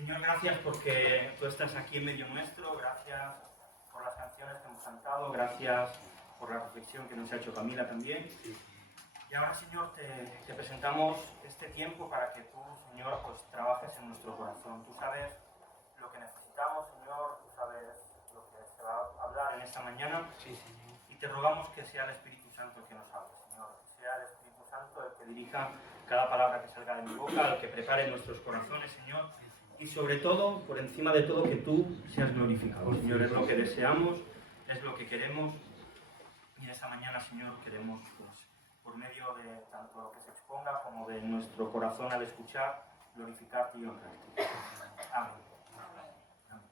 Señor, gracias porque tú estás aquí en medio nuestro, gracias por las canciones que hemos cantado, gracias por la reflexión que nos ha hecho Camila también. Y ahora, Señor, te presentamos este tiempo para que tú, Señor, pues trabajes en nuestro corazón. Tú sabes lo que necesitamos, Señor, tú sabes lo que se va a hablar en esta mañana. Sí, Señor. Y te rogamos que sea el Espíritu Santo el que nos hable, Señor, que sea el Espíritu Santo el que dirija cada palabra que salga de mi boca, el que prepare nuestros corazones, Señor. Y sobre todo, por encima de todo, que tú seas glorificado, Señor. Es lo que deseamos, es lo que queremos. Y en esta mañana, Señor, queremos, pues, por medio de tanto lo que se exponga como de nuestro corazón al escuchar, glorificarte y honrarte. Amén. Amén.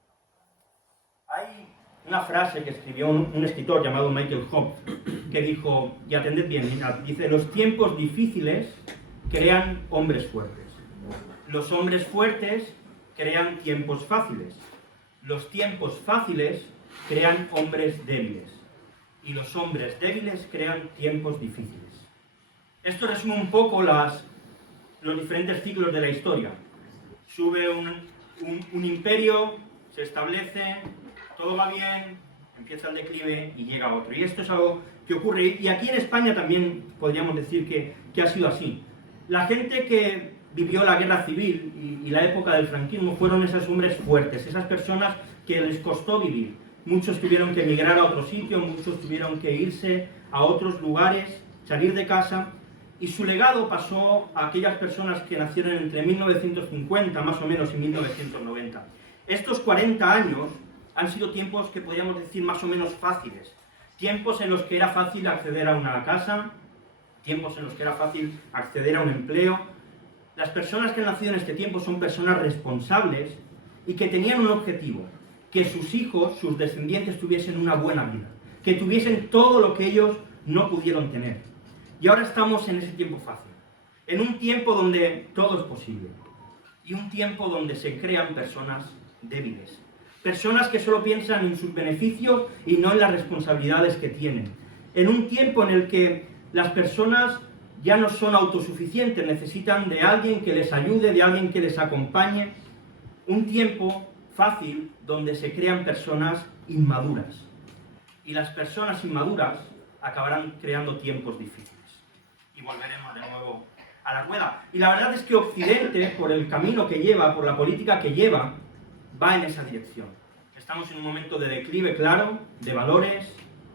Hay una frase que escribió un escritor llamado Michael Hobbes, que dijo, y atended bien, dice, los tiempos difíciles crean hombres fuertes. Los hombres fuertes crean tiempos fáciles. Los tiempos fáciles crean hombres débiles. Y los hombres débiles crean tiempos difíciles. Esto resume un poco los diferentes ciclos de la historia. Sube un imperio, se establece, todo va bien, empieza el declive y llega otro. Y esto es algo que ocurre. Y aquí en España también podríamos decir que ha sido así. La gente que vivió la guerra civil y la época del franquismo fueron esos hombres fuertes, esas personas que les costó vivir. Muchos tuvieron que emigrar a otro sitio, muchos tuvieron que irse a otros lugares, salir de casa, y su legado pasó a aquellas personas que nacieron entre 1950 más o menos y 1990. Estos 40 años han sido tiempos que podríamos decir más o menos fáciles, tiempos en los que era fácil acceder a una casa, tiempos en los que era fácil acceder a un empleo. Las personas que han nacido en este tiempo son personas responsables y que tenían un objetivo, que sus hijos, sus descendientes tuviesen una buena vida, que tuviesen todo lo que ellos no pudieron tener. Y ahora estamos en ese tiempo fácil, en un tiempo donde todo es posible, y un tiempo donde se crean personas débiles, personas que solo piensan en sus beneficios y no en las responsabilidades que tienen, en un tiempo en el que las personas ya no son autosuficientes, necesitan de alguien que les ayude, de alguien que les acompañe. Un tiempo fácil donde se crean personas inmaduras. Y las personas inmaduras acabarán creando tiempos difíciles. Y volveremos de nuevo a la rueda. Y la verdad es que Occidente, por el camino que lleva, por la política que lleva, va en esa dirección. Estamos en un momento de declive claro, de valores,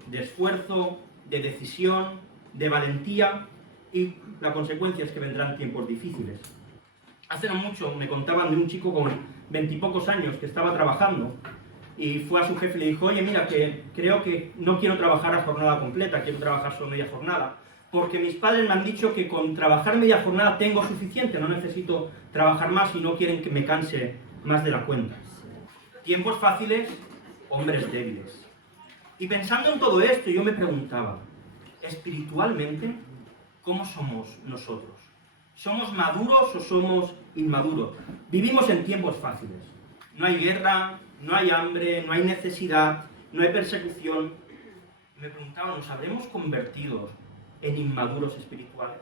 de esfuerzo, de decisión, de valentía. Y la consecuencia es que vendrán tiempos difíciles. Hace no mucho me contaban de un chico con 20 y pocos años que estaba trabajando y fue a su jefe y le dijo, oye, mira, que creo que no quiero trabajar a jornada completa, quiero trabajar solo media jornada, porque mis padres me han dicho que con trabajar media jornada tengo suficiente, no necesito trabajar más y no quieren que me canse más de la cuenta. Tiempos fáciles, hombres débiles. Y pensando en todo esto, yo me preguntaba, espiritualmente, ¿cómo somos nosotros? ¿Somos maduros o somos inmaduros? Vivimos en tiempos fáciles. No hay guerra, no hay hambre, no hay necesidad, no hay persecución. Me preguntaba, ¿nos habremos convertido en inmaduros espirituales?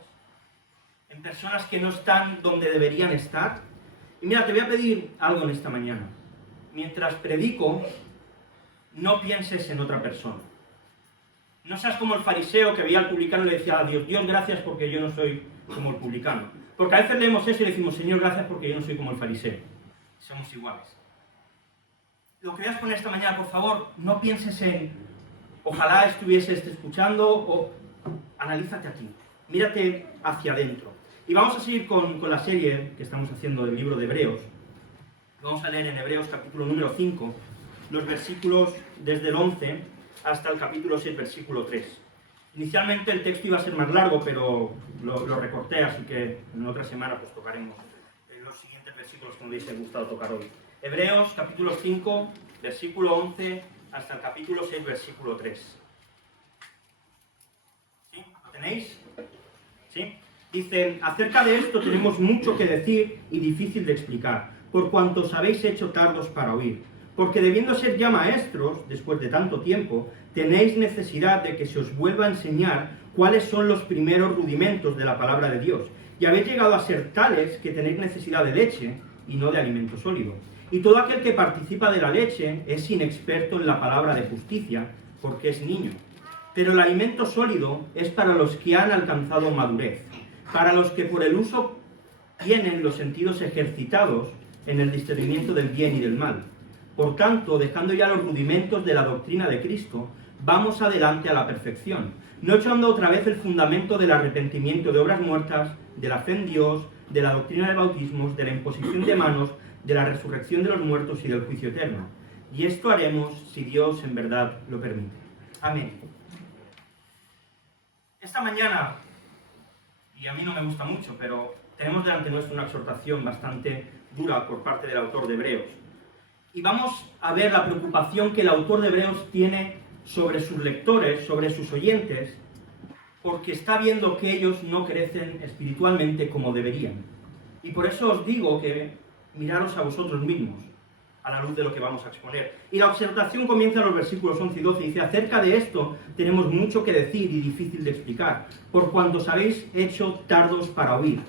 ¿En personas que no están donde deberían estar? Y mira, te voy a pedir algo en esta mañana. Mientras predico, no pienses en otra persona. No seas como el fariseo que veía al publicano y le decía a Dios, Dios, gracias porque yo no soy como el publicano. Porque a veces leemos eso y decimos, Señor, gracias porque yo no soy como el fariseo. Somos iguales. Lo que veas con esta mañana, por favor, no pienses en, ojalá estuvieses escuchando, o analízate a ti. Mírate hacia adentro. Y vamos a seguir con la serie que estamos haciendo del libro de Hebreos. Vamos a leer en Hebreos capítulo número 5, los versículos desde el 11 hasta el capítulo 6, versículo 3. Inicialmente el texto iba a ser más largo, pero lo recorté, así que en otra semana pues tocaremos los siguientes versículos que me hubiese gustado tocar hoy. Hebreos capítulo 5, versículo 11 hasta el capítulo 6, versículo 3. ¿Sí? ¿Lo tenéis? ¿Sí? Dice, acerca de esto tenemos mucho que decir y difícil de explicar, por cuanto os habéis hecho tardos para oír. Porque debiendo ser ya maestros, después de tanto tiempo, tenéis necesidad de que se os vuelva a enseñar cuáles son los primeros rudimentos de la palabra de Dios. Y habéis llegado a ser tales que tenéis necesidad de leche y no de alimento sólido. Y todo aquel que participa de la leche es inexperto en la palabra de justicia, porque es niño. Pero el alimento sólido es para los que han alcanzado madurez, para los que por el uso tienen los sentidos ejercitados en el discernimiento del bien y del mal. Por tanto, dejando ya los rudimentos de la doctrina de Cristo, vamos adelante a la perfección, no echando otra vez el fundamento del arrepentimiento de obras muertas, de la fe en Dios, de la doctrina de bautismos, de la imposición de manos, de la resurrección de los muertos y del juicio eterno. Y esto haremos si Dios en verdad lo permite. Amén. Esta mañana, y a mí no me gusta mucho, pero tenemos delante nuestro una exhortación bastante dura por parte del autor de Hebreos. Y vamos a ver la preocupación que el autor de Hebreos tiene sobre sus lectores, sobre sus oyentes, porque está viendo que ellos no crecen espiritualmente como deberían. Y por eso os digo que miraros a vosotros mismos, a la luz de lo que vamos a exponer. Y la observación comienza en los versículos 11 y 12, y dice: acerca de esto tenemos mucho que decir y difícil de explicar, por cuanto os habéis hecho tardos para oír.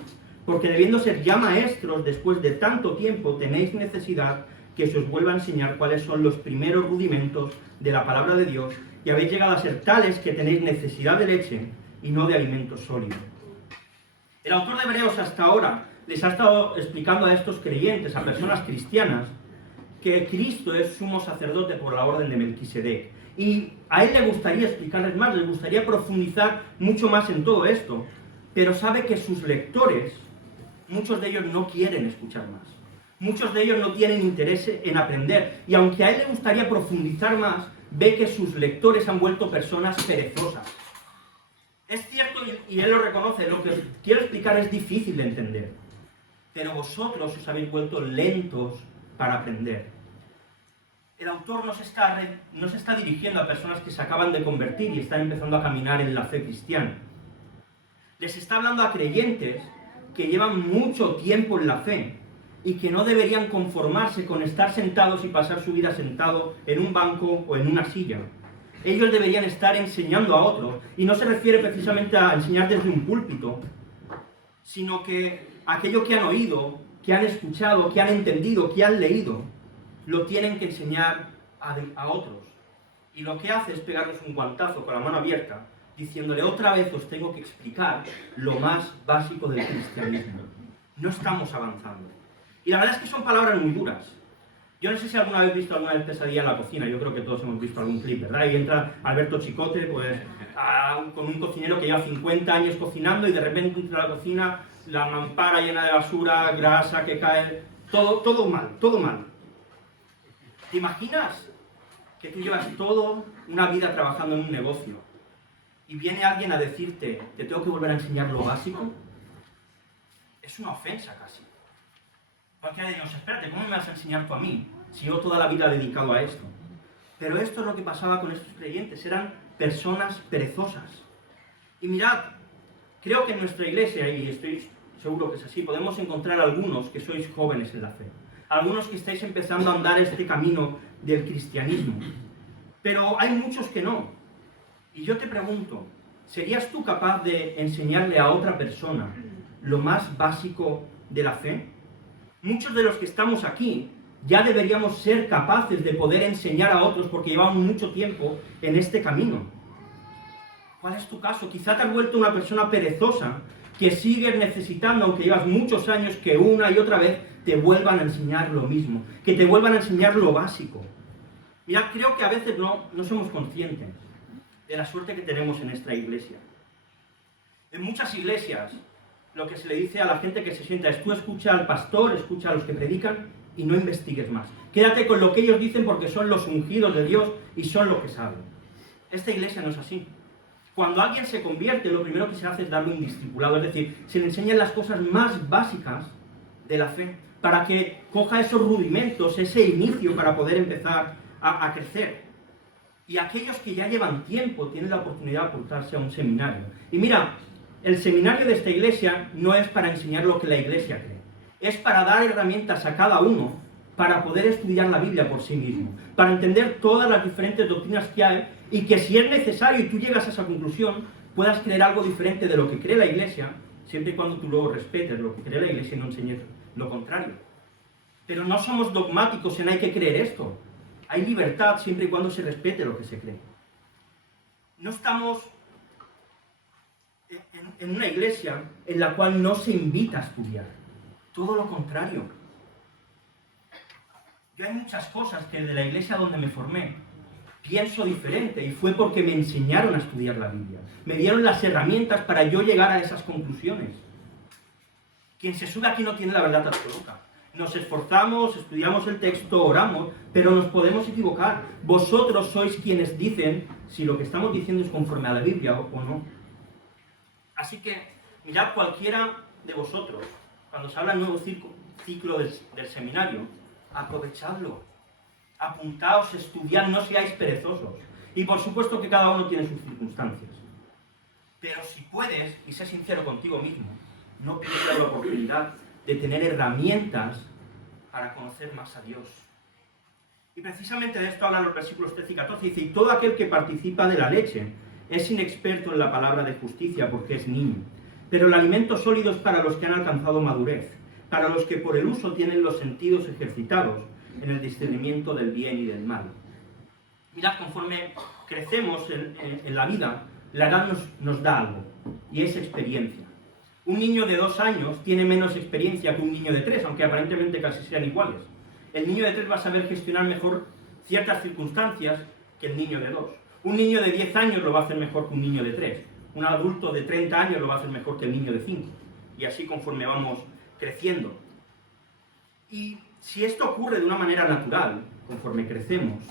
Porque debiendo ser ya maestros después de tanto tiempo, tenéis necesidad que se os vuelva a enseñar cuáles son los primeros rudimentos de la palabra de Dios, y habéis llegado a ser tales que tenéis necesidad de leche y no de alimento sólido. El autor de Hebreos hasta ahora les ha estado explicando a estos creyentes, a personas cristianas, que Cristo es sumo sacerdote por la orden de Melquisedec. Y a él le gustaría explicarles más, les gustaría profundizar mucho más en todo esto, pero sabe que sus lectores, muchos de ellos no quieren escuchar más. Muchos de ellos no tienen interés en aprender, y aunque a él le gustaría profundizar más, ve que sus lectores han vuelto personas perezosas. Es cierto, y él lo reconoce, lo que os quiero explicar es difícil de entender, pero vosotros os habéis vuelto lentos para aprender. El autor no se está dirigiendo a personas que se acaban de convertir y están empezando a caminar en la fe cristiana. Les está hablando a creyentes que llevan mucho tiempo en la fe y que no deberían conformarse con estar sentados y pasar su vida sentado en un banco o en una silla. Ellos deberían estar enseñando a otros, y no se refiere precisamente a enseñar desde un púlpito, sino que aquello que han oído, que han escuchado, que han entendido, que han leído, lo tienen que enseñar a otros. Y lo que hace es pegarles un guantazo con la mano abierta, diciéndole: otra vez os tengo que explicar lo más básico del cristianismo. No estamos avanzando. Y la verdad es que son palabras muy duras. Yo no sé si alguna vez habéis visto alguna vez Pesadilla en la cocina. Yo creo que todos hemos visto algún clip, ¿verdad? Y entra Alberto Chicote, pues, con un cocinero que lleva 50 años cocinando, y de repente entra a la cocina, la mampara llena de basura, grasa que cae, todo mal, todo mal. ¿Te imaginas que tú llevas toda una vida trabajando en un negocio y viene alguien a decirte: te tengo que volver a enseñar lo básico? Es una ofensa casi. Cualquiera de ellos: espérate, ¿cómo me vas a enseñar tú a mí si yo toda la vida he dedicado a esto? Pero esto es lo que pasaba con estos creyentes, eran personas perezosas. Y mirad, creo que en nuestra iglesia, y estoy seguro que es así, podemos encontrar algunos que sois jóvenes en la fe, algunos que estáis empezando a andar este camino del cristianismo, pero hay muchos que no. Y yo te pregunto, ¿serías tú capaz de enseñarle a otra persona lo más básico de la fe? Muchos de los que estamos aquí ya deberíamos ser capaces de poder enseñar a otros porque llevamos mucho tiempo en este camino. ¿Cuál es tu caso? Quizá te has vuelto una persona perezosa que sigues necesitando, aunque llevas muchos años, que una y otra vez te vuelvan a enseñar lo mismo, que te vuelvan a enseñar lo básico. Mirad, creo que a veces no somos conscientes de la suerte que tenemos en esta iglesia. En muchas iglesias, lo que se le dice a la gente que se sienta es: tú escucha al pastor, escucha a los que predican y no investigues más. Quédate con lo que ellos dicen porque son los ungidos de Dios y son lo que saben. Esta iglesia no es así. Cuando alguien se convierte, lo primero que se hace es darle un discipulado, es decir, se le enseñan las cosas más básicas de la fe, para que coja esos rudimentos, ese inicio para poder empezar a crecer. Y aquellos que ya llevan tiempo tienen la oportunidad de apuntarse a un seminario. Y mira, el seminario de esta iglesia no es para enseñar lo que la iglesia cree, es para dar herramientas a cada uno para poder estudiar la Biblia por sí mismo, para entender todas las diferentes doctrinas que hay, y que si es necesario y tú llegas a esa conclusión, puedas creer algo diferente de lo que cree la iglesia, siempre y cuando tú luego respetes lo que cree la iglesia y no enseñes lo contrario. Pero no somos dogmáticos en hay que creer esto. Hay libertad siempre y cuando se respete lo que se cree. No estamos en una iglesia en la cual no se invita a estudiar. Todo lo contrario. Yo hay muchas cosas que de la iglesia donde me formé pienso diferente, y fue porque me enseñaron a estudiar la Biblia. Me dieron las herramientas para yo llegar a esas conclusiones. Quien se sube aquí no tiene la verdad absoluta. Nos esforzamos, estudiamos el texto, oramos, pero nos podemos equivocar. Vosotros sois quienes dicen si lo que estamos diciendo es conforme a la Biblia o no. Así que, mirad, cualquiera de vosotros, cuando se habla del nuevo ciclo del seminario, aprovechadlo. Apuntaos, estudiad, no seáis perezosos. Y por supuesto que cada uno tiene sus circunstancias. Pero si puedes, y sé sincero contigo mismo, no pierdas la oportunidad de tener herramientas para conocer más a Dios. Y precisamente de esto hablan los versículos 13 y 14. Dice, y todo aquel que participa de la leche es inexperto en la palabra de justicia porque es niño. Pero el alimento sólido es para los que han alcanzado madurez, para los que por el uso tienen los sentidos ejercitados en el discernimiento del bien y del mal. Mirad, conforme crecemos en la vida, la edad nos da algo, y es experiencia. Un niño de 2 años tiene menos experiencia que un niño de 3, aunque aparentemente casi sean iguales. El niño de 3 va a saber gestionar mejor ciertas circunstancias que el niño de 2. Un niño de 10 años lo va a hacer mejor que un niño de 3. Un adulto de 30 años lo va a hacer mejor que el niño de 5. Y así conforme vamos creciendo. Y si esto ocurre de una manera natural, conforme crecemos,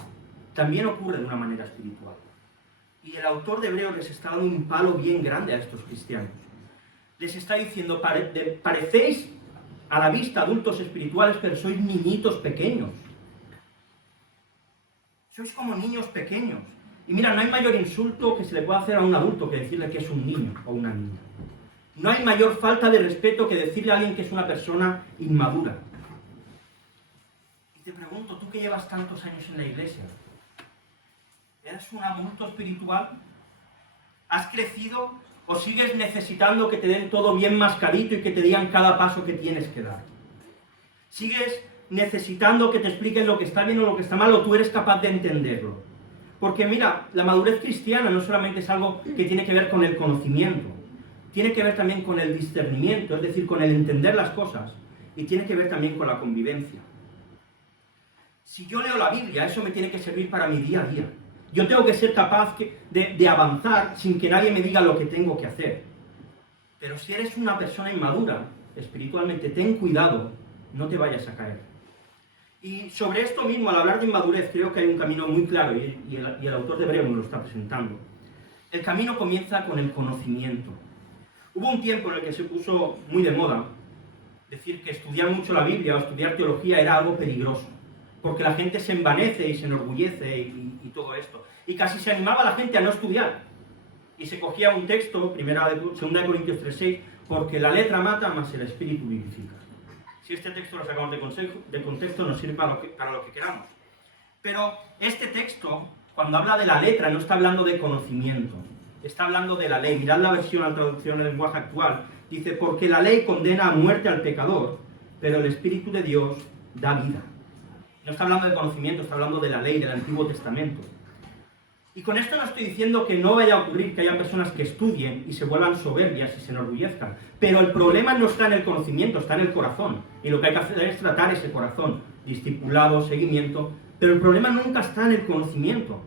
también ocurre de una manera espiritual. Y el autor de Hebreos les está dando un palo bien grande a estos cristianos. Les está diciendo, parecéis a la vista adultos espirituales, pero sois niñitos pequeños. Sois como niños pequeños. Y mira, no hay mayor insulto que se le pueda hacer a un adulto que decirle que es un niño o una niña. No hay mayor falta de respeto que decirle a alguien que es una persona inmadura. Y te pregunto, tú que llevas tantos años en la iglesia, ¿eres un adulto espiritual? ¿Has crecido o sigues necesitando que te den todo bien mascadito y que te digan cada paso que tienes que dar? ¿Sigues necesitando que te expliquen lo que está bien o lo que está mal, o tú eres capaz de entenderlo? Porque mira, la madurez cristiana no solamente es algo que tiene que ver con el conocimiento, tiene que ver también con el discernimiento, es decir, con el entender las cosas, y tiene que ver también con la convivencia. Si yo leo la Biblia, eso me tiene que servir para mi día a día. Yo tengo que ser capaz de avanzar sin que nadie me diga lo que tengo que hacer. Pero si eres una persona inmadura, espiritualmente, ten cuidado, no te vayas a caer. Y sobre esto mismo, al hablar de inmadurez, creo que hay un camino muy claro, y el autor de Hebreos nos lo está presentando. El camino comienza con el conocimiento. Hubo un tiempo en el que se puso muy de moda decir que estudiar mucho la Biblia o estudiar teología era algo peligroso, porque la gente se envanece y se enorgullece y todo esto. Y casi se animaba a la gente a no estudiar. Y se cogía un texto, 2 Corintios 3:6, porque la letra mata, mas el espíritu vivifica. Si este texto lo sacamos de contexto, nos sirve para lo que queramos. Pero este texto, cuando habla de la letra, no está hablando de conocimiento, está hablando de la ley. Mirad la versión, la traducción en lenguaje actual. Dice, porque la ley condena a muerte al pecador, pero el Espíritu de Dios da vida. No está hablando de conocimiento, está hablando de la ley, del Antiguo Testamento. Y con esto no estoy diciendo que no vaya a ocurrir que haya personas que estudien y se vuelvan soberbias y se enorgullezcan. Pero el problema no está en el conocimiento, está en el corazón. Y lo que hay que hacer es tratar ese corazón. Discipulado, seguimiento. Pero el problema nunca está en el conocimiento.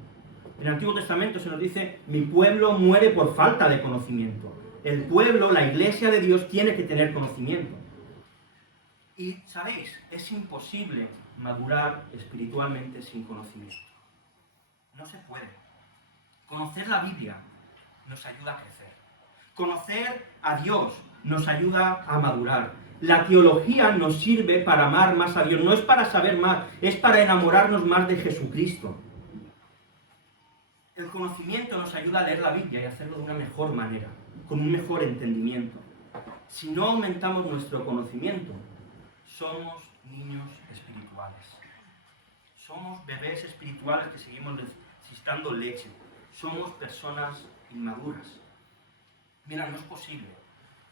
En el Antiguo Testamento se nos dice, mi pueblo muere por falta de conocimiento. El pueblo, la iglesia de Dios, tiene que tener conocimiento. Y, ¿sabéis? Es imposible madurar espiritualmente sin conocimiento. No se puede. Conocer la Biblia nos ayuda a crecer. Conocer a Dios nos ayuda a madurar. La teología nos sirve para amar más a Dios. No es para saber más, es para enamorarnos más de Jesucristo. El conocimiento nos ayuda a leer la Biblia y hacerlo de una mejor manera, con un mejor entendimiento. Si no aumentamos nuestro conocimiento, somos niños espirituales. Somos bebés espirituales que seguimos necesitando leche. Somos personas inmaduras. Mira, no es posible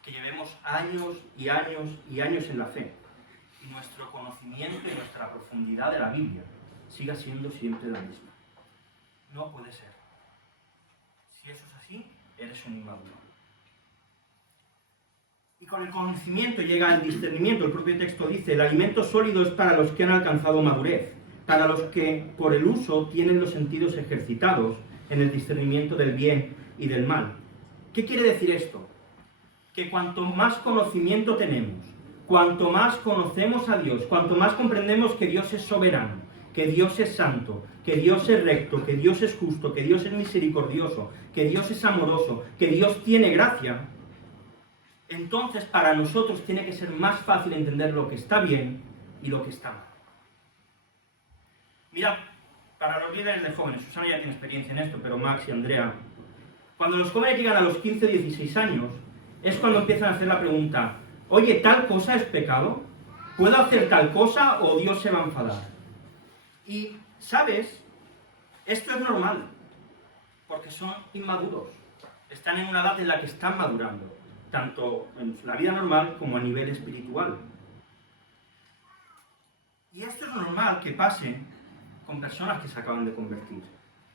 que llevemos años y años y años en la fe y nuestro conocimiento y nuestra profundidad de la Biblia siga siendo siempre la misma. No puede ser. Si eso es así, eres un inmaduro. Y con el conocimiento llega el discernimiento. El propio texto dice, el alimento sólido es para los que han alcanzado madurez, para los que por el uso tienen los sentidos ejercitados en el discernimiento del bien y del mal. ¿Qué quiere decir esto? Que cuanto más conocimiento tenemos, cuanto más conocemos a Dios, cuanto más comprendemos que Dios es soberano, que Dios es santo, que Dios es recto, que Dios es justo, que Dios es misericordioso, que Dios es amoroso, que Dios tiene gracia, entonces para nosotros tiene que ser más fácil entender lo que está bien y lo que está mal. Mira, para los líderes de jóvenes, Susana ya tiene experiencia en esto, pero Max y Andrea, cuando los jóvenes llegan a los 15 o 16 años, es cuando empiezan a hacer la pregunta, oye, ¿tal cosa es pecado? ¿Puedo hacer tal cosa o Dios se va a enfadar? Y, ¿sabes? Esto es normal, porque son inmaduros. Están en una edad en la que están madurando, tanto en la vida normal como a nivel espiritual. Y esto es normal que pase con personas que se acaban de convertir,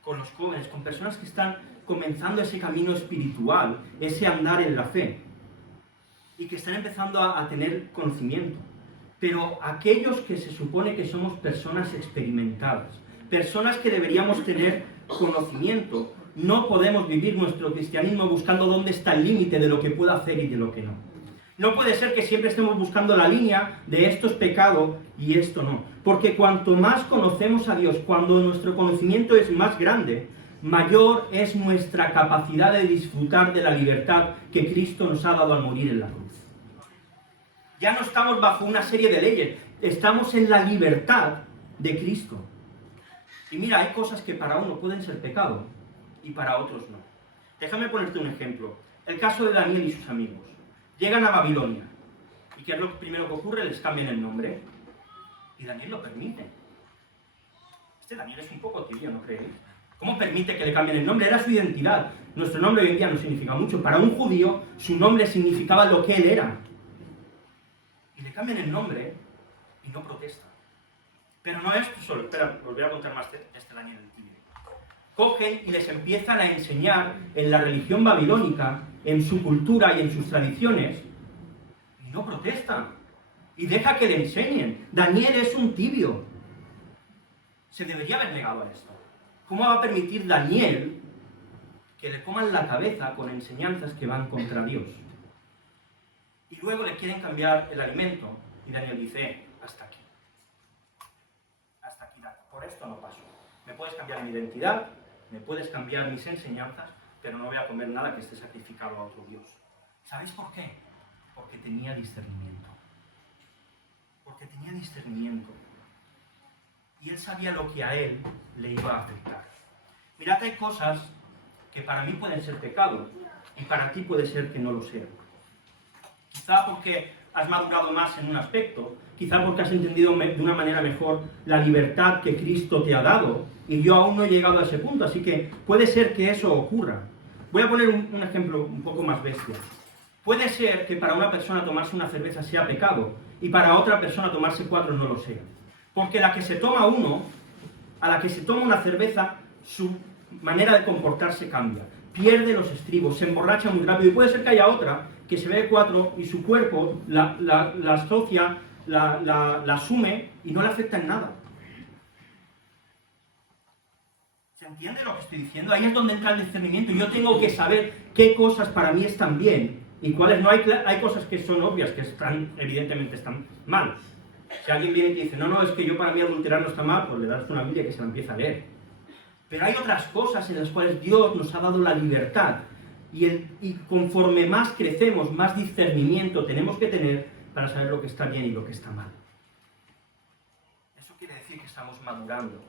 con los jóvenes, con personas que están comenzando ese camino espiritual, ese andar en la fe, y que están empezando a tener conocimiento. Pero aquellos que se supone que somos personas experimentadas, personas que deberíamos tener conocimiento, no podemos vivir nuestro cristianismo buscando dónde está el límite de lo que puedo hacer y de lo que no. No puede ser que siempre estemos buscando la línea de esto es pecado y esto no. Porque cuanto más conocemos a Dios, cuando nuestro conocimiento es más grande, mayor es nuestra capacidad de disfrutar de la libertad que Cristo nos ha dado al morir en la cruz. Ya no estamos bajo una serie de leyes, estamos en la libertad de Cristo. Y mira, hay cosas que para uno pueden ser pecado y para otros no. Déjame ponerte un ejemplo. El caso de Daniel y sus amigos. Llegan a Babilonia. ¿Y qué es lo primero que ocurre? Les cambian el nombre. Y Daniel lo permite. Este Daniel es un poco tibio, ¿no creéis? ¿Cómo permite que le cambien el nombre? Era su identidad. Nuestro nombre hoy en día no significa mucho. Para un judío, su nombre significaba lo que él era. Y le cambian el nombre y no protesta. Pero no esto solo. Espera, os voy a contar más de este Daniel el tibio. Cogen y les empiezan a enseñar en la religión babilónica, en su cultura y en sus tradiciones, y no protestan. Y deja que le enseñen. Daniel es un tibio. Se debería haber negado a esto. ¿Cómo va a permitir Daniel que le coman la cabeza con enseñanzas que van contra Dios? Y luego le quieren cambiar el alimento, y Daniel dice, hasta aquí. Hasta aquí, por esto no paso. Me puedes cambiar mi identidad, me puedes cambiar mis enseñanzas, pero no voy a comer nada que esté sacrificado a otro Dios. ¿Sabéis por qué? Porque tenía discernimiento. Porque tenía discernimiento. Y él sabía lo que a él le iba a afectar. Mirad, hay cosas que para mí pueden ser pecado, y para ti puede ser que no lo sean. Quizá porque has madurado más en un aspecto, quizá porque has entendido de una manera mejor la libertad que Cristo te ha dado, y yo aún no he llegado a ese punto, así que puede ser que eso ocurra. Voy a poner un ejemplo un poco más bestia. Puede ser que para una persona tomarse una cerveza sea pecado, y para otra persona tomarse 4 no lo sea. Porque la que se toma uno, a la que se toma una cerveza, su manera de comportarse cambia. Pierde los estribos, se emborracha muy rápido, y puede ser que haya otra que se ve 4 y su cuerpo la asocia, la asume y no le afecta en nada. ¿Se entiende lo que estoy diciendo? Ahí es donde entra el discernimiento. Yo tengo que saber qué cosas para mí están bien y cuáles no. Hay cosas que son obvias, que evidentemente están mal. Si alguien viene y te dice, no, es que yo para mí adulterar no está mal, pues le das una Biblia que se la empieza a leer. Pero hay otras cosas en las cuales Dios nos ha dado la libertad. Y conforme más crecemos, más discernimiento tenemos que tener para saber lo que está bien y lo que está mal. Eso quiere decir que estamos madurando.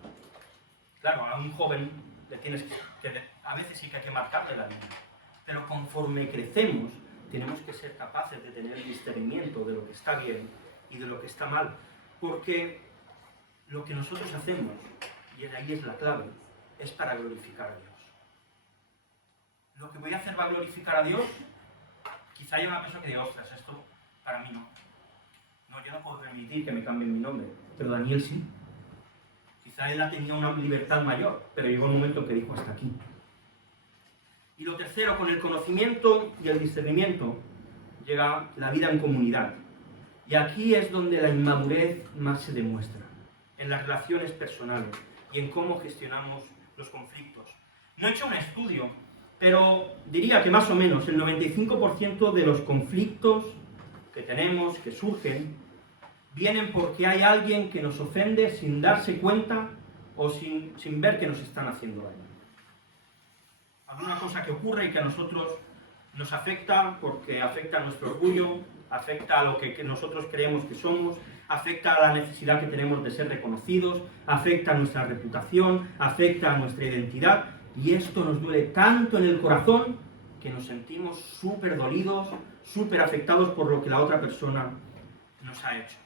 Claro, a un joven le tienes que a veces sí que hay que marcarle la línea. Pero conforme crecemos, tenemos que ser capaces de tener discernimiento de lo que está bien y de lo que está mal. Porque lo que nosotros hacemos, y ahí es la clave, es para glorificar a Dios. ¿Lo que voy a hacer va a glorificar a Dios? Quizá haya una persona que diga, ostras, esto para mí no. No, yo no puedo permitir que me cambien mi nombre, pero Daniel sí. Quizá él tenía una libertad mayor, pero llegó el momento en que dijo hasta aquí. Y lo tercero, con el conocimiento y el discernimiento llega la vida en comunidad. Y aquí es donde la inmadurez más se demuestra, en las relaciones personales y en cómo gestionamos los conflictos. No he hecho un estudio, pero diría que más o menos el 95% de los conflictos que tenemos, que surgen, vienen porque hay alguien que nos ofende sin darse cuenta o sin ver que nos están haciendo daño. Alguna cosa que ocurre y que a nosotros nos afecta porque afecta a nuestro orgullo, afecta a lo que nosotros creemos que somos, afecta a la necesidad que tenemos de ser reconocidos, afecta a nuestra reputación, afecta a nuestra identidad, y esto nos duele tanto en el corazón que nos sentimos súper dolidos, súper afectados por lo que la otra persona nos ha hecho.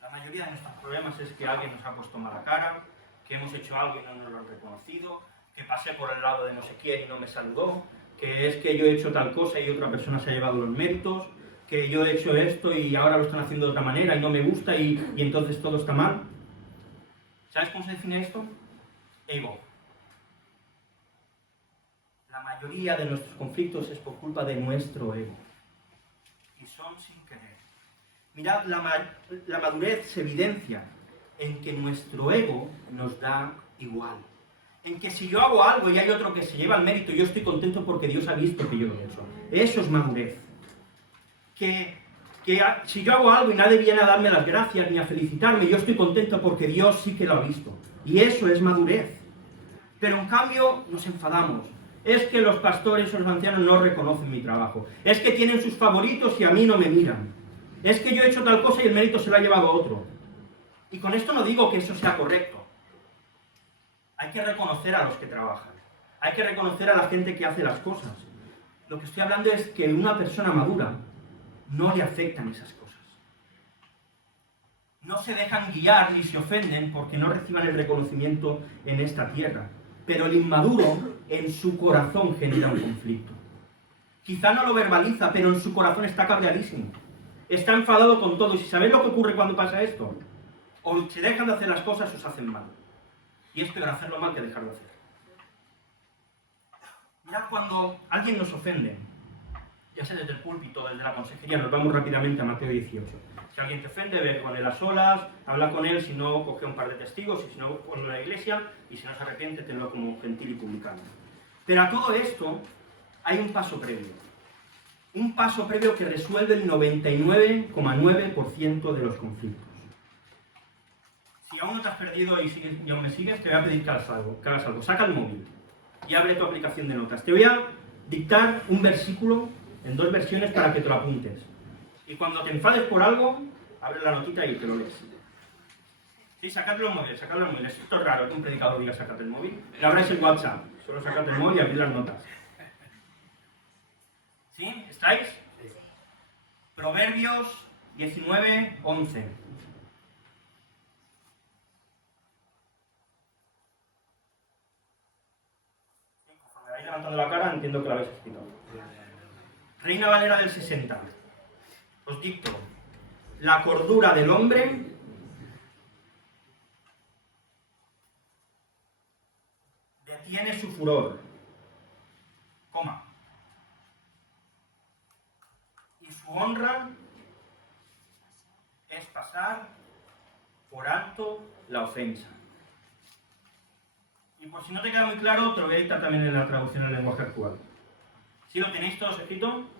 La mayoría de nuestros problemas es que alguien nos ha puesto mala cara, que hemos hecho algo y no nos lo han reconocido, que pasé por el lado de no sé quién y no me saludó, que es que yo he hecho tal cosa y otra persona se ha llevado los méritos, que yo he hecho esto y ahora lo están haciendo de otra manera y no me gusta y entonces todo está mal. ¿Sabes cómo se define esto? Ego. La mayoría de nuestros conflictos es por culpa de nuestro ego. Y son sin querer. Mirad, la madurez se evidencia en que nuestro ego nos da igual. En que si yo hago algo y hay otro que se lleva el mérito, yo estoy contento porque Dios ha visto que yo lo he hecho. Eso es madurez. Que si yo hago algo y nadie viene a darme las gracias ni a felicitarme, yo estoy contento porque Dios sí que lo ha visto. Y eso es madurez. Pero en cambio nos enfadamos. Es que los pastores o los ancianos no reconocen mi trabajo. Es que tienen sus favoritos y a mí no me miran. Es que yo he hecho tal cosa y el mérito se lo ha llevado otro. Y con esto no digo que eso sea correcto. Hay que reconocer a los que trabajan. Hay que reconocer a la gente que hace las cosas. Lo que estoy hablando es que una persona madura no le afectan esas cosas. No se dejan guiar ni se ofenden porque no reciban el reconocimiento en esta tierra. Pero el inmaduro en su corazón genera un conflicto. Quizá no lo verbaliza, pero en su corazón está cabreadísimo. Está enfadado con todo. ¿Y si sabéis lo que ocurre cuando pasa esto? O se dejan de hacer las cosas o se hacen mal. Y es peor hacerlo mal que dejarlo hacer. Ya cuando alguien nos ofende, ya sea desde el púlpito, desde la consejería, nos vamos rápidamente a Mateo 18. Si alguien te ofende, ve con él a solas, habla con él, si no, coge un par de testigos, y si no, ponlo en la iglesia, y si no se arrepiente, tenlo como gentil y publicano. Pero a todo esto hay un paso previo. Un paso previo que resuelve el 99,9% de los conflictos. Si aún no te has perdido y aún me sigues, te voy a pedir que hagas algo. Saca el móvil y abre tu aplicación de notas. Te voy a dictar un versículo en 2 versiones para que te lo apuntes. Y cuando te enfades por algo, abre la notita y te lo lees. Sí, sacadlo el móvil. Esto es raro que un predicador diga sacate el móvil. Le abráis el WhatsApp. Solo sacate el móvil y abrid las notas. ¿Sí? ¿Estáis? Proverbios 19:11. Ahí levantando la cara, entiendo que lo habéis escrito. Reina Valera del 60. Os dicto. La cordura del hombre detiene su furor, coma. Y su honra es pasar por alto la ofensa. Y por si no te queda muy claro, te lo voy a dictar también en la traducción al lenguaje actual. ¿Sí lo tenéis todos escrito?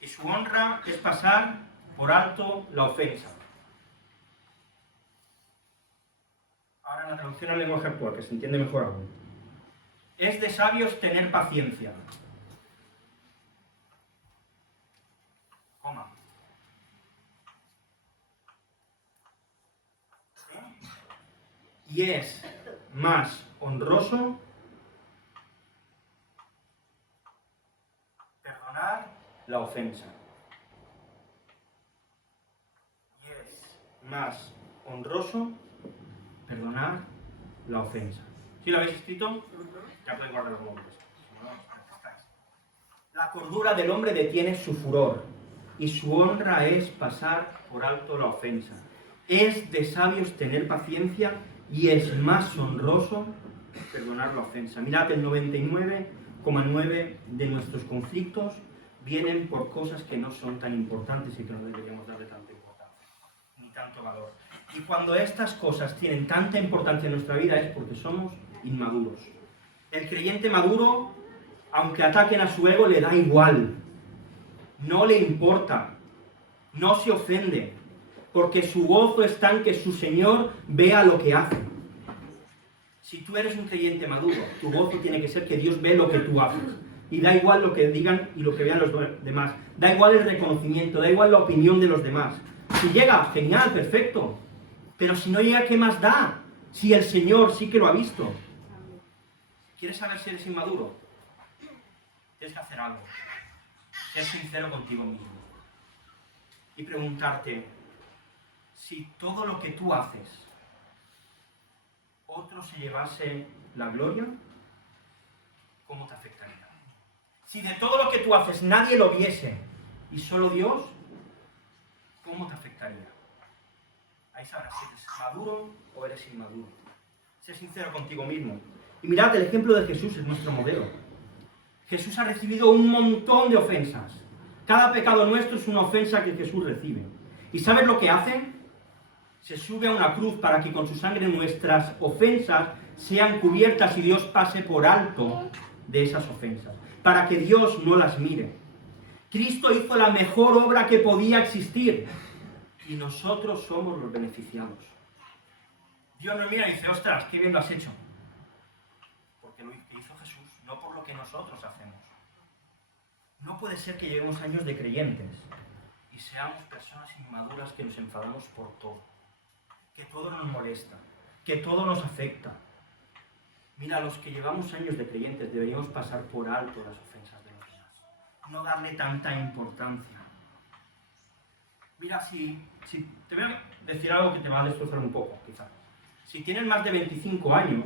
Y su honra es pasar por alto la ofensa. Ahora en la traducción al lenguaje actual, que se entiende mejor aún. Es de sabios tener paciencia. Coma. ¿Sí? Y es más honroso perdonar la ofensa. Y es más honroso perdonar la ofensa. ¿Sí lo habéis escrito? Ya podéis guardar los móviles. Si no, estáis. La cordura del hombre detiene su furor. y su honra es pasar por alto la ofensa. Es de sabios tener paciencia y es más honroso perdonar la ofensa. Mirad, el 99,9% de nuestros conflictos vienen por cosas que no son tan importantes y que no deberíamos darle tanta importancia, ni tanto valor. Y cuando estas cosas tienen tanta importancia en nuestra vida es porque somos inmaduros. El creyente maduro, aunque ataquen a su ego, le da igual. No le importa. No se ofende. Porque su gozo está en que su Señor vea lo que hace. Si tú eres un creyente maduro, tu gozo tiene que ser que Dios ve lo que tú haces. Y da igual lo que digan y lo que vean los demás. Da igual el reconocimiento, da igual la opinión de los demás. Si llega, genial, perfecto. Pero si no llega, ¿qué más da? Si el Señor sí que lo ha visto. ¿Quieres saber si eres inmaduro? Tienes que hacer algo. Ser sincero contigo mismo. Y preguntarte, si todo lo que tú haces, otro se llevase la gloria, ¿cómo te afectaría? Si de todo lo que tú haces nadie lo viese y solo Dios, ¿cómo te afectaría? Ahí sabrás si eres maduro o eres inmaduro. Sé sincero contigo mismo. Y mirad, el ejemplo de Jesús es nuestro modelo. Jesús ha recibido un montón de ofensas. Cada pecado nuestro es una ofensa que Jesús recibe. ¿Y sabes lo que hace? Se sube a una cruz para que con su sangre nuestras ofensas sean cubiertas y Dios pase por alto de esas ofensas, para que Dios no las mire. Cristo hizo la mejor obra que podía existir y nosotros somos los beneficiados. Dios nos mira y dice, ostras, qué bien lo has hecho. Porque lo hizo Jesús, no por lo que nosotros hacemos. No puede ser que llevemos años de creyentes y seamos personas inmaduras que nos enfadamos por todo. Que todo nos molesta, que todo nos afecta. Mira, los que llevamos años de creyentes deberíamos pasar por alto las ofensas de los demás. No darle tanta importancia. Mira, si te voy a decir algo que te va a destrozar un poco, quizá. Si tienes más de 25 años,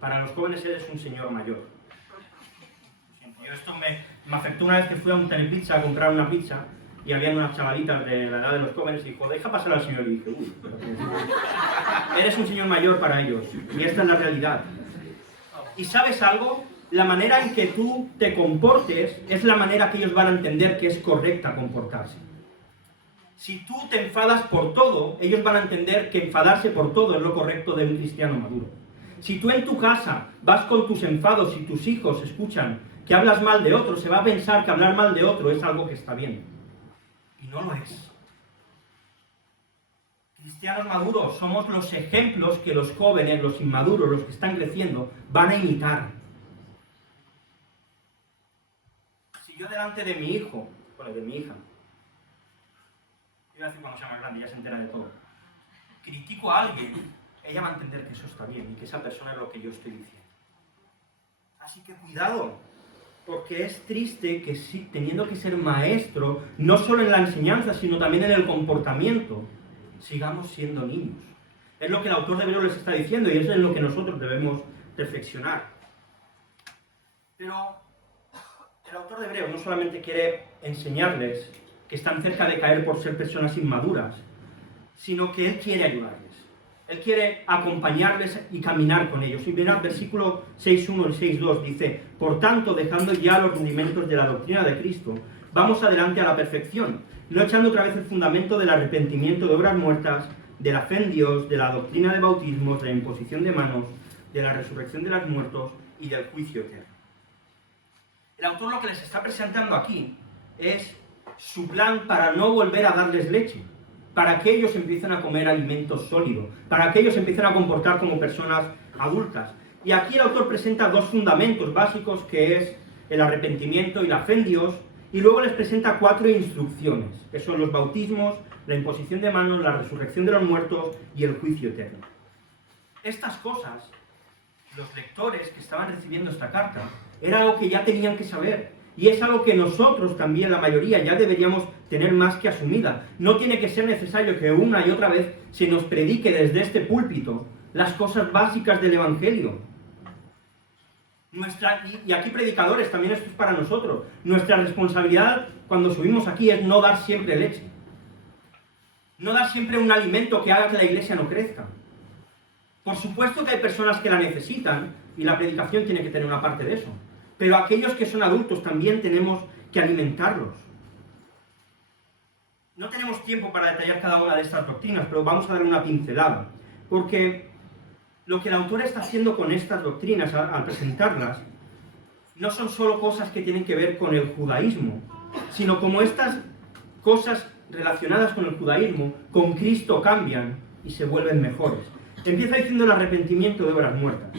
para los jóvenes eres un señor mayor. Yo esto me afectó una vez que fui a un Telepizza a comprar una pizza y habían unas chavalitas de la edad de los jóvenes y dijo, deja pasar al señor. Y dije, uy, eres un señor mayor para ellos. Y esta es la realidad. ¿Y sabes algo? La manera en que tú te comportes es la manera que ellos van a entender que es correcta comportarse. Si tú te enfadas por todo, ellos van a entender que enfadarse por todo es lo correcto de un cristiano maduro. Si tú en tu casa vas con tus enfados y tus hijos escuchan que hablas mal de otro, se va a pensar que hablar mal de otro es algo que está bien. Y no lo es. Cristianos maduros somos los ejemplos que los jóvenes, los inmaduros, los que están creciendo, van a imitar. Si yo delante de mi hijo, bueno, de mi hija, iba a decir cuando sea más grande, ya se entera de todo, critico a alguien, ella va a entender que eso está bien y que esa persona es lo que yo estoy diciendo. Así que cuidado, porque es triste que sí, teniendo que ser maestro, no solo en la enseñanza, sino también en el comportamiento, sigamos siendo niños. Es lo que el autor de Hebreos les está diciendo y eso es lo que nosotros debemos reflexionar. Pero el autor de Hebreos no solamente quiere enseñarles que están cerca de caer por ser personas inmaduras, sino que él quiere ayudarles. Él quiere acompañarles y caminar con ellos. Y mirad, versículo 6.1 y 6.2 dice, por tanto, dejando ya los rudimentos de la doctrina de Cristo, vamos adelante a la perfección, no echando otra vez el fundamento del arrepentimiento de obras muertas, de la fe en Dios, de la doctrina de bautismos, de la imposición de manos, de la resurrección de los muertos y del juicio eterno. El autor lo que les está presentando aquí es su plan para no volver a darles leche, para que ellos empiecen a comer alimentos sólidos, para que ellos empiecen a comportar como personas adultas. Y aquí el autor presenta dos fundamentos básicos, que es el arrepentimiento y la fe en Dios, y luego les presenta 4 instrucciones, que son los bautismos, la imposición de manos, la resurrección de los muertos y el juicio eterno. Estas cosas, los lectores que estaban recibiendo esta carta, era algo que ya tenían que saber. Y es algo que nosotros también, la mayoría, ya deberíamos tener más que asumida. No tiene que ser necesario que una y otra vez se nos predique desde este púlpito las cosas básicas del Evangelio. Y aquí predicadores, también esto es para nosotros. Nuestra responsabilidad cuando subimos aquí es no dar siempre leche. No dar siempre un alimento que haga que la iglesia no crezca. Por supuesto que hay personas que la necesitan y la predicación tiene que tener una parte de eso. Pero aquellos que son adultos también tenemos que alimentarlos. No tenemos tiempo para detallar cada una de estas doctrinas, pero vamos a dar una pincelada. Porque lo que el autor está haciendo con estas doctrinas al presentarlas no son solo cosas que tienen que ver con el judaísmo, sino como estas cosas relacionadas con el judaísmo, con Cristo cambian y se vuelven mejores. Empieza diciendo el arrepentimiento de obras muertas.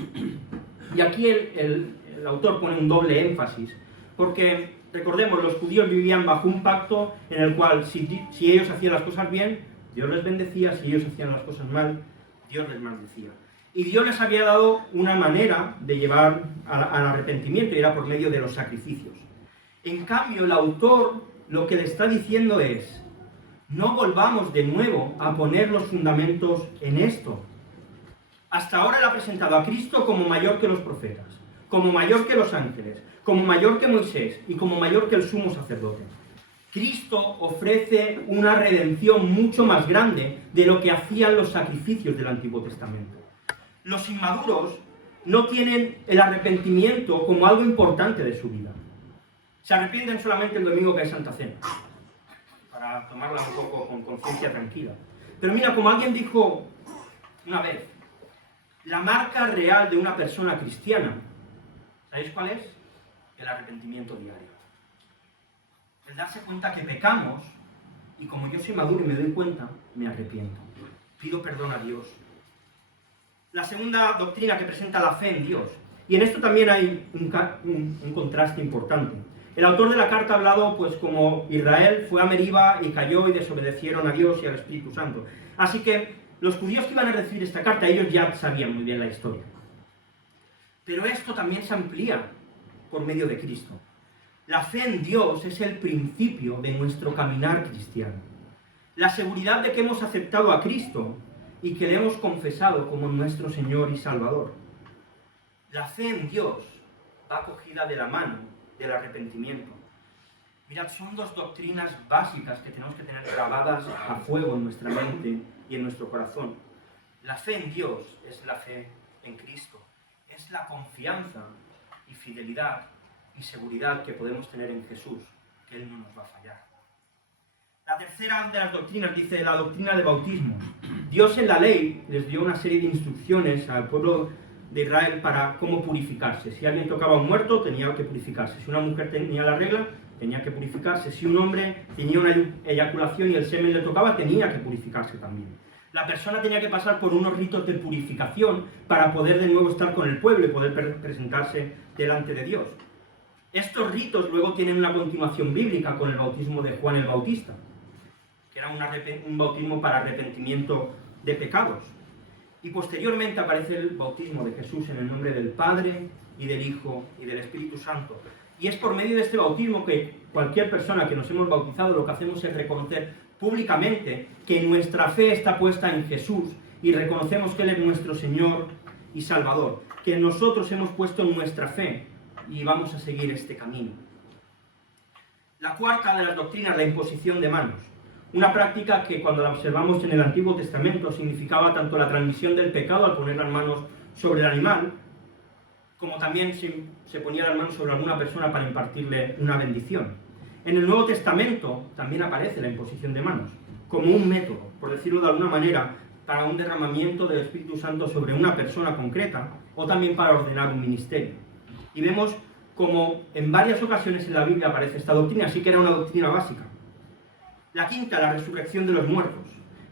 Y aquí el autor pone un doble énfasis, porque, recordemos, los judíos vivían bajo un pacto en el cual si ellos hacían las cosas bien, Dios les bendecía, si ellos hacían las cosas mal, Dios les maldecía. Y Dios les había dado una manera de llevar al arrepentimiento, y era por medio de los sacrificios. En cambio, el autor lo que le está diciendo es: no volvamos de nuevo a poner los fundamentos en esto. Hasta ahora él ha presentado a Cristo como mayor que los profetas, como mayor que los ángeles, como mayor que Moisés y como mayor que el sumo sacerdote. Cristo ofrece una redención mucho más grande de lo que hacían los sacrificios del Antiguo Testamento. Los inmaduros no tienen el arrepentimiento como algo importante de su vida. Se arrepienten solamente el domingo que es Santa Cena, para tomarla un poco con conciencia tranquila. Pero mira, como alguien dijo una vez, la marca real de una persona cristiana, ¿sabéis cuál es? El arrepentimiento diario. El darse cuenta que pecamos, y como yo soy maduro y me doy cuenta, me arrepiento. Pido perdón a Dios. La segunda doctrina que presenta la fe en Dios. Y en esto también hay un contraste importante. El autor de la carta ha hablado, pues, como Israel fue a Meriba y cayó y desobedecieron a Dios y al Espíritu Santo. Así que los judíos que iban a recibir esta carta, ellos ya sabían muy bien la historia. Pero esto también se amplía por medio de Cristo. La fe en Dios es el principio de nuestro caminar cristiano. La seguridad de que hemos aceptado a Cristo y que le hemos confesado como nuestro Señor y Salvador. La fe en Dios va cogida de la mano del arrepentimiento. Mirad, son dos doctrinas básicas que tenemos que tener grabadas a fuego en nuestra mente y en nuestro corazón. La fe en Dios es la fe en Cristo. Es la confianza y fidelidad y seguridad que podemos tener en Jesús, que Él no nos va a fallar. La tercera de las doctrinas dice la doctrina del bautismo. Dios en la ley les dio una serie de instrucciones al pueblo de Israel para cómo purificarse. Si alguien tocaba a un muerto, tenía que purificarse. Si una mujer tenía la regla, tenía que purificarse. Si un hombre tenía una eyaculación y el semen le tocaba, tenía que purificarse también. La persona tenía que pasar por unos ritos de purificación para poder de nuevo estar con el pueblo y poder presentarse delante de Dios. Estos ritos luego tienen una continuación bíblica con el bautismo de Juan el Bautista, que era un bautismo para arrepentimiento de pecados. Y posteriormente aparece el bautismo de Jesús en el nombre del Padre y del Hijo y del Espíritu Santo. Y es por medio de este bautismo que cualquier persona que nos hemos bautizado lo que hacemos es reconocer públicamente que nuestra fe está puesta en Jesús y reconocemos que Él es nuestro Señor y Salvador, que nosotros hemos puesto nuestra fe y vamos a seguir este camino. La cuarta de las doctrinas, la imposición de manos. Una práctica que cuando la observamos en el Antiguo Testamento significaba tanto la transmisión del pecado al poner las manos sobre el animal, como también se ponía las manos sobre alguna persona para impartirle una bendición. En el Nuevo Testamento también aparece la imposición de manos, como un método, por decirlo de alguna manera, para un derramamiento del Espíritu Santo sobre una persona concreta, o también para ordenar un ministerio. Y vemos como en varias ocasiones en la Biblia aparece esta doctrina, así que era una doctrina básica. La quinta, la resurrección de los muertos.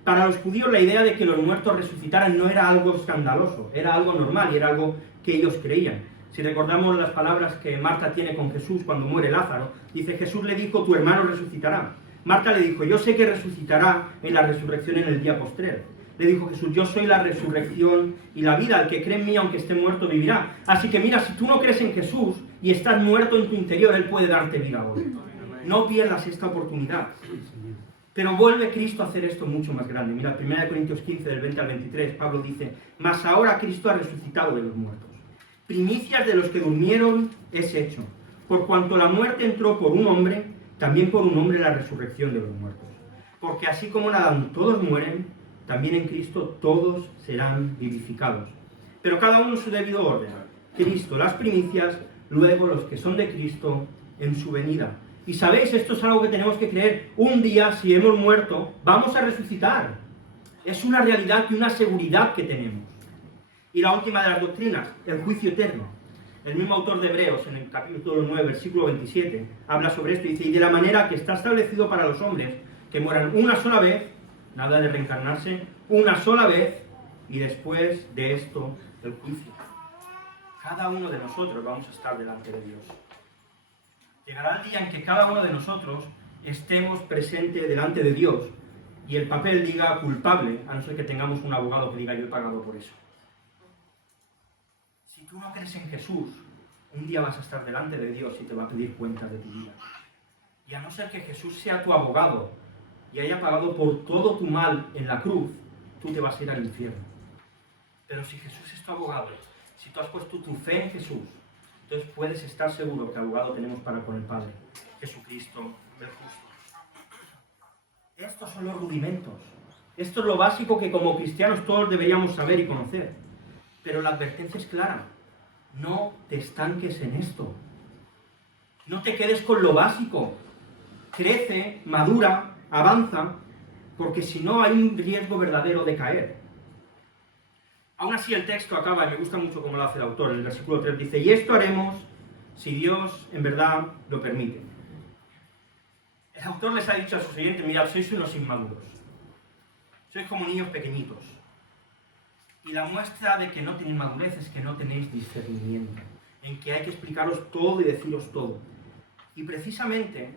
Para los judíos la idea de que los muertos resucitaran no era algo escandaloso, era algo normal y era algo que ellos creían. Si recordamos las palabras que Marta tiene con Jesús cuando muere Lázaro, dice: Jesús le dijo, tu hermano resucitará. Marta le dijo, yo sé que resucitará en la resurrección en el día postrero. Le dijo Jesús, yo soy la resurrección y la vida, el que cree en mí aunque esté muerto vivirá. Así que mira, si tú no crees en Jesús y estás muerto en tu interior, Él puede darte vida hoy. No pierdas esta oportunidad. Pero vuelve Cristo a hacer esto mucho más grande. Mira, 1 Corintios 15, del 20 al 23, Pablo dice, mas ahora Cristo ha resucitado de los muertos. primicias de los que durmieron es hecho, por cuanto la muerte entró por un hombre, también por un hombre la resurrección de los muertos. Porque así como en Adán todos mueren, también en Cristo todos serán vivificados. Pero cada uno en su debido orden. Cristo las primicias, luego los que son de Cristo en su venida. Y sabéis, esto es algo que tenemos que creer. Un día, si hemos muerto, vamos a resucitar. Es una realidad y una seguridad que tenemos. Y la última de las doctrinas, el juicio eterno. El mismo autor de Hebreos, en el capítulo 9, versículo 27, habla sobre esto y dice: y de la manera que está establecido para los hombres, que mueran una sola vez, nada de reencarnarse, una sola vez, y después de esto, el juicio. Cada uno de nosotros vamos a estar delante de Dios. Llegará el día en que cada uno de nosotros estemos presente delante de Dios y el papel diga culpable, a no ser que tengamos un abogado que diga yo he pagado por eso. Si tú no crees en Jesús, un día vas a estar delante de Dios y te va a pedir cuenta de tu vida. Y a no ser que Jesús sea tu abogado y haya pagado por todo tu mal en la cruz, tú te vas a ir al infierno. Pero si Jesús es tu abogado, si tú has puesto tu fe en Jesús, entonces puedes estar seguro que abogado tenemos para con el Padre, Jesucristo el justo. Estos son los rudimentos. Esto es lo básico que como cristianos todos deberíamos saber y conocer. Pero la advertencia es clara. No te estanques en esto. No te quedes con lo básico. Crece, madura, avanza, porque si no hay un riesgo verdadero de caer. Aún así el texto acaba, y me gusta mucho cómo lo hace el autor, en el versículo 3 dice: y esto haremos si Dios en verdad lo permite. El autor les ha dicho a sus oyentes: mirad, sois unos inmaduros. Sois como niños pequeñitos. Y la muestra de que no tenéis madurez es que no tenéis discernimiento, en que hay que explicaros todo y deciros todo. Y precisamente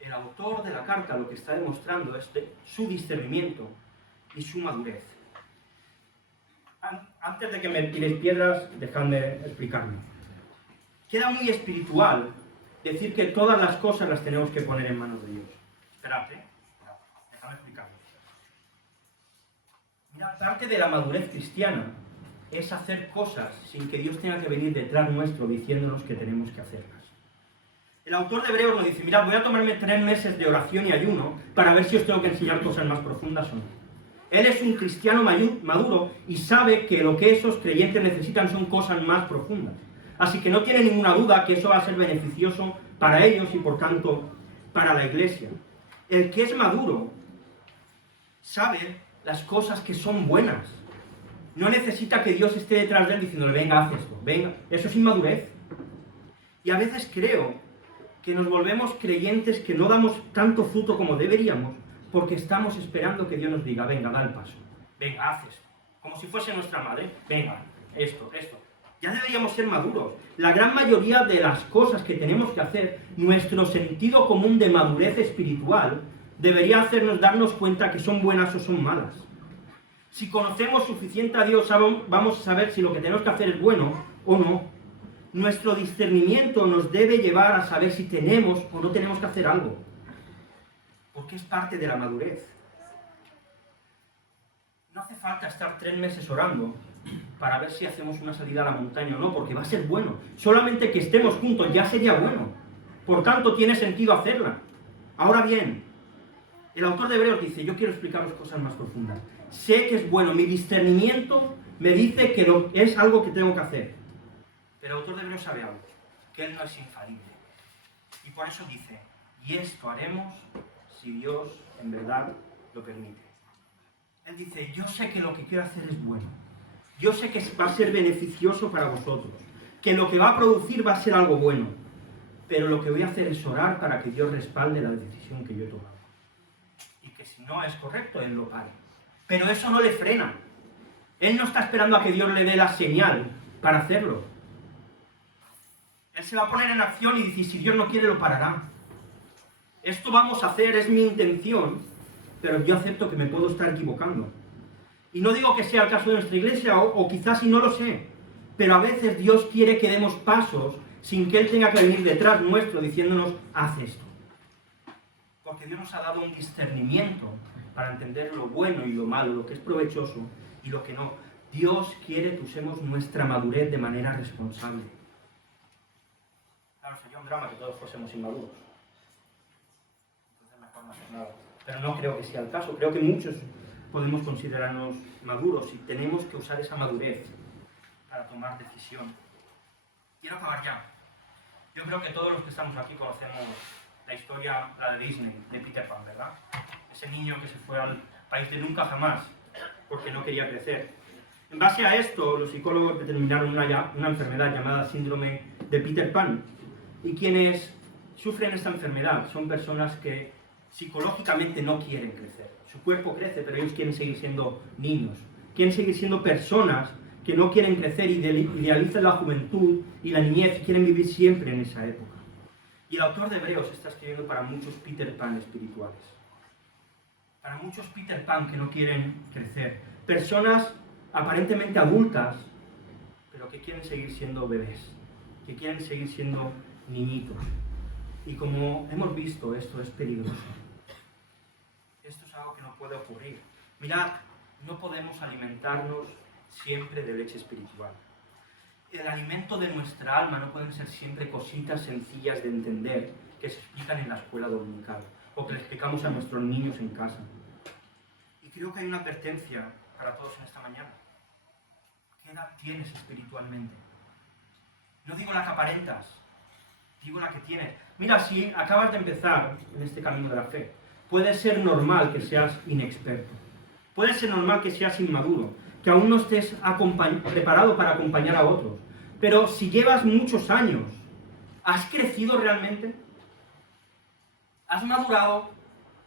el autor de la carta lo que está demostrando es su discernimiento y su madurez. Antes de que me tiréis piedras, dejadme explicarme. Queda muy espiritual decir que todas las cosas las tenemos que poner en manos de Dios. Esperad, déjame explicarlo. Mira, parte de la madurez cristiana es hacer cosas sin que Dios tenga que venir detrás nuestro diciéndonos que tenemos que hacerlas. El autor de Hebreos nos dice: mirad, voy a tomarme 3 meses de oración y ayuno para ver si os tengo que enseñar cosas más profundas o no. Él es un cristiano maduro y sabe que lo que esos creyentes necesitan son cosas más profundas. Así que no tiene ninguna duda que eso va a ser beneficioso para ellos y por tanto para la iglesia. El que es maduro sabe las cosas que son buenas. No necesita que Dios esté detrás de él diciéndole: venga, haz esto, venga. Eso es inmadurez. Y a veces creo que nos volvemos creyentes que no damos tanto fruto como deberíamos, porque estamos esperando que Dios nos diga: venga, da el paso, venga, haz esto. Como si fuese nuestra madre: venga, esto. Ya deberíamos ser maduros. La gran mayoría de las cosas que tenemos que hacer, nuestro sentido común de madurez espiritual, debería hacernos darnos cuenta que son buenas o son malas. Si conocemos suficiente a Dios, vamos a saber si lo que tenemos que hacer es bueno o no. Nuestro discernimiento nos debe llevar a saber si tenemos o no tenemos que hacer algo. Porque es parte de la madurez. No hace falta estar 3 meses orando para ver si hacemos una salida a la montaña o no, porque va a ser bueno. Solamente que estemos juntos ya sería bueno. Por tanto, tiene sentido hacerla. Ahora bien, el autor de Hebreos dice: yo quiero explicaros cosas más profundas. Sé que es bueno, mi discernimiento me dice que es algo que tengo que hacer. Pero el autor de Hebreos sabe algo, que él no es infalible. Y por eso dice: y esto haremos si Dios en verdad lo permite. Él dice: yo sé que lo que quiero hacer es bueno. Yo sé que va a ser beneficioso para vosotros. Que lo que va a producir va a ser algo bueno. Pero lo que voy a hacer es orar para que Dios respalde la decisión que yo he tomado. Y que si no es correcto, Él lo pare. Pero eso no le frena. Él no está esperando a que Dios le dé la señal para hacerlo. Él se va a poner en acción y dice: si Dios no quiere, lo parará. Esto vamos a hacer, es mi intención, pero yo acepto que me puedo estar equivocando. Y no digo que sea el caso de nuestra iglesia, o quizás sí, no lo sé, pero a veces Dios quiere que demos pasos sin que Él tenga que venir detrás nuestro diciéndonos: haz esto. Porque Dios nos ha dado un discernimiento para entender lo bueno y lo malo, lo que es provechoso y lo que no. Dios quiere que usemos nuestra madurez de manera responsable. Claro, sería un drama que todos fuésemos inmaduros. Entonces mejor no hacer nada. Pero no creo que sea el caso. Creo que muchos podemos considerarnos maduros y tenemos que usar esa madurez para tomar decisión. Quiero acabar ya. Yo creo que todos los que estamos aquí conocemos la historia, la de Disney, de Peter Pan, ¿verdad? Ese niño que se fue al país de nunca jamás porque no quería crecer. En base a esto, los psicólogos determinaron una enfermedad llamada síndrome de Peter Pan. Y quienes sufren esta enfermedad son personas que psicológicamente no quieren crecer. Su cuerpo crece, pero ellos quieren seguir siendo niños. Quieren seguir siendo personas que no quieren crecer y idealizan la juventud y la niñez y quieren vivir siempre en esa época. Y el autor de Hebreos está escribiendo para muchos Peter Pan espirituales. Para muchos Peter Pan que no quieren crecer. Personas aparentemente adultas, pero que quieren seguir siendo bebés, que quieren seguir siendo niñitos. Y como hemos visto, esto es peligroso. Esto es algo que no puede ocurrir. Mirad, no podemos alimentarnos siempre de leche espiritual. El alimento de nuestra alma no pueden ser siempre cositas sencillas de entender que se explican en la escuela dominical o que le explicamos a nuestros niños en casa. Y creo que hay una advertencia para todos en esta mañana. ¿Qué edad tienes espiritualmente? No digo la que aparentas, digo la que tienes. Mira, si acabas de empezar en este camino de la fe, puede ser normal que seas inexperto. Puede ser normal que seas inmaduro, que aún no estés preparado para acompañar a otros. Pero si llevas muchos años, ¿has crecido realmente? ¿Has madurado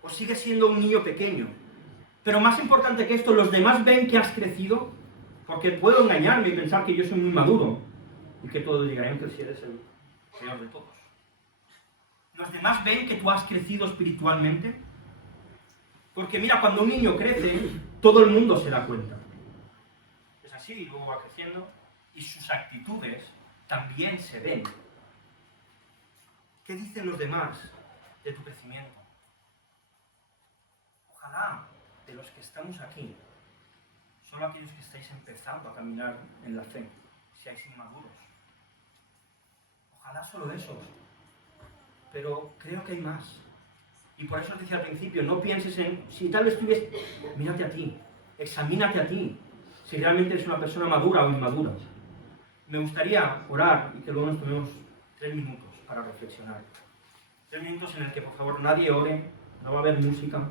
o sigues siendo un niño pequeño? Pero más importante que esto, ¿los demás ven que has crecido? Porque puedo engañarme y pensar que yo soy muy maduro y que todos digan que si eres el peor de todos. ¿Los demás ven que tú has crecido espiritualmente? Porque mira, cuando un niño crece, todo el mundo se da cuenta. Es así, y luego va creciendo, y sus actitudes también se ven. ¿Qué dicen los demás de tu crecimiento? Ojalá de los que estamos aquí, solo aquellos que estáis empezando a caminar en la fe, seáis inmaduros. Ojalá solo esos. Pero creo que hay más. Y por eso os decía al principio, no pienses en, si tal vez estuvies, mírate a ti, examínate a ti, si realmente eres una persona madura o inmadura. Me gustaría orar y que luego nos tomemos 3 minutos para reflexionar. 3 minutos en el que por favor nadie ore, no va a haber música.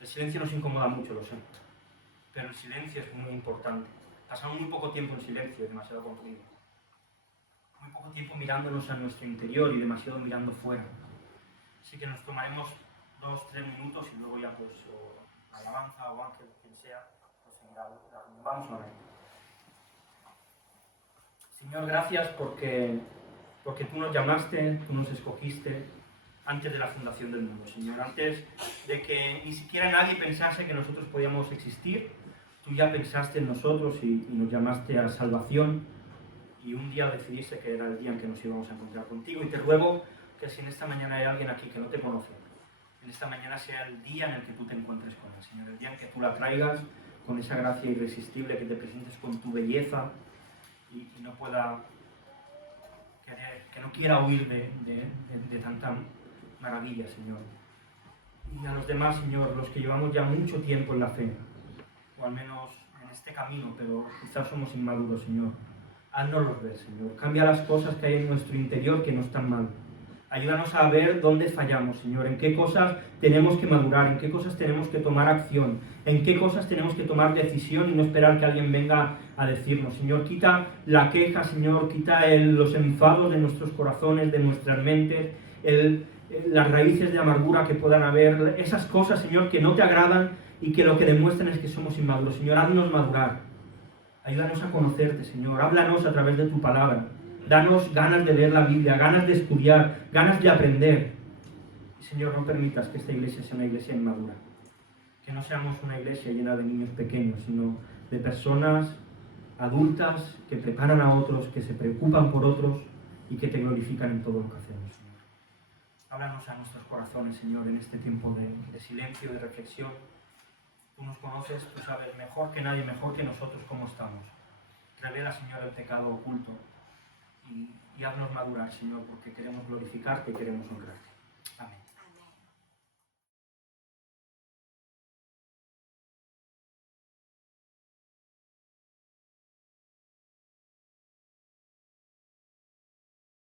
El silencio nos incomoda mucho, lo sé, pero el silencio es muy importante. Pasamos muy poco tiempo en silencio, demasiado con ruido. Muy poco tiempo mirándonos a nuestro interior y demasiado mirando fuera. Así que nos tomaremos 2-3 minutos y luego ya pues o alabanza o ángel, quien sea, pues seguirá la reunión. Vamos a ver. Señor, gracias porque tú nos llamaste, tú nos escogiste antes de la fundación del mundo, Señor. Antes de que ni siquiera nadie pensase que nosotros podíamos existir, tú ya pensaste en nosotros y nos llamaste a salvación. Y un día decidiste que era el día en que nos íbamos a encontrar contigo. Y te ruego que si en esta mañana hay alguien aquí que no te conoce, en esta mañana sea el día en el que tú te encuentres con él, Señor. El día en que tú la traigas con esa gracia irresistible, que te presentes con tu belleza y no pueda querer, que no quiera huir de tanta maravilla, Señor. Y a los demás, Señor, los que llevamos ya mucho tiempo en la fe, o al menos en este camino, pero quizás somos inmaduros, Señor. Haznoslos ver, Señor. Cambia las cosas que hay en nuestro interior que no están mal. Ayúdanos a ver dónde fallamos, Señor. En qué cosas tenemos que madurar, en qué cosas tenemos que tomar acción, en qué cosas tenemos que tomar decisión y no esperar que alguien venga a decirnos. Señor, quita la queja, Señor. Quita los enfados de nuestros corazones, de nuestras mentes, las raíces de amargura que puedan haber. Esas cosas, Señor, que no te agradan y que lo que demuestran es que somos inmaduros. Señor, haznos madurar. Ayúdanos a conocerte, Señor. Háblanos a través de tu palabra. Danos ganas de leer la Biblia, ganas de estudiar, ganas de aprender. Y, Señor, no permitas que esta iglesia sea una iglesia inmadura. Que no seamos una iglesia llena de niños pequeños, sino de personas adultas que preparan a otros, que se preocupan por otros y que te glorifican en todo lo que hacemos, Señor. Háblanos a nuestros corazones, Señor, en este tiempo de silencio, de reflexión. Tú nos conoces, tú sabes mejor que nadie, mejor que nosotros cómo estamos. Revela, Señor, el pecado oculto y haznos madurar, Señor, porque queremos glorificarte y queremos honrarte. Amén.